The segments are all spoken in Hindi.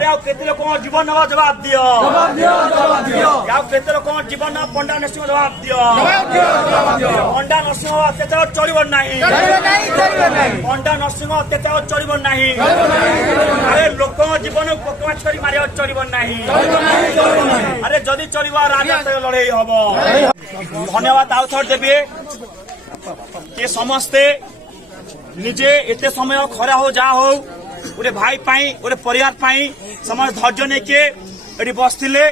अरे केते लोक जीवन नवा जवाब दियो केते लोक जीवन पंडा नरसिंह जवाब दियो पंडा नरसिंह अत्याचार चलिब नहीं पंडा नरसिंह अत्याचार चलिब नहीं अरे लोक जीवन पोकमा छड़ी मारे चलिब नहीं अरे जदि चलिब राजनीति लड़ाई हम धन्यवाद आउ थोड़ देबे के समस्ते निजे एते समय खरा हो जा हो गोटे भाई पाई गोटे परिवार पाई समस्त धैर्य नेके एटी बसथिले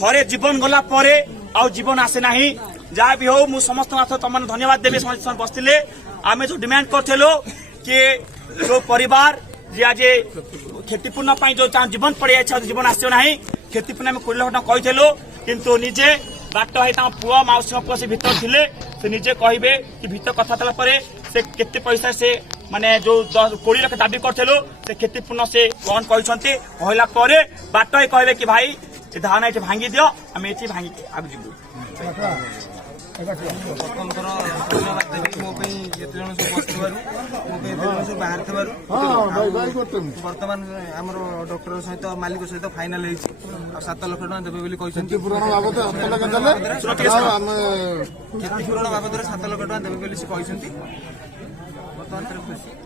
थरे जीवन गला परे आउ जीवन आसे नाही जहाँ भी हो मु समस्त नाथ तुम धन्यवाद देवी समस्त बसथिले आमे जो डिमांड करथेलो कि जो परिवार जे आज क्षतिपूर्ण पाई जो जीवन पड़े जीवन आसो नाही क्षतिपूर्ण आम 20 लाख टका कहिथेलो किंतु निजे बाट है पुआ मौसी पुआ से भीतर थिले से निजे कहबे कि भीतर कथा तला परे से केते पैसा से माने जो 20 लाख दाबी करथेलो से क्षतिपूर्ण से कौन कहछन्ते कहला परे बाट है कहबे कि भाई ए धान एठी भांगी दियो हम एठी भांगी आब जिबु बर्तमान आम डॉक्टर सहित मालिक सहित फाइनाल 7 लाख टका देवे क्षतिपूरण बाबद क्षतिपूरण बाबद 7 लाख टका देवे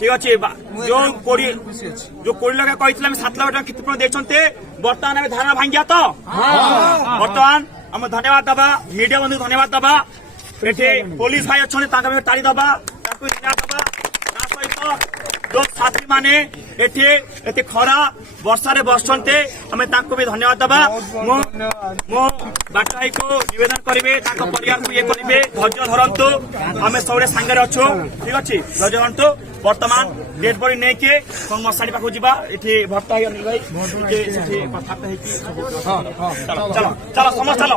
ठीक अच्छे जो 20 लाख कही 7 लाख टका क्षतिपूरण देखते बर्तमान आम धारणा भांगिया तो बर्तमान आम धन्यवाद दबा मीडिया बंधु धन्यवाद दबा एठे पुलिस भाई अच्छे ताड़ी दबा सहित जो छात्री माने एठे खरा वर्षा बसते आम भी धन्यवाद दबा मो बाट भाई को निवेदन करेंगे परिवार को ये करेंगे धैर्य धरतु आम सब सांगे अच्छु ठीक अच्छे धैर्य धरतु बर्तमान डेड बॉडी नहीं के मशाणी पाखु जा भर्ता अनिल भाई कथा चलो चलो समस्त चलो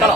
चलो।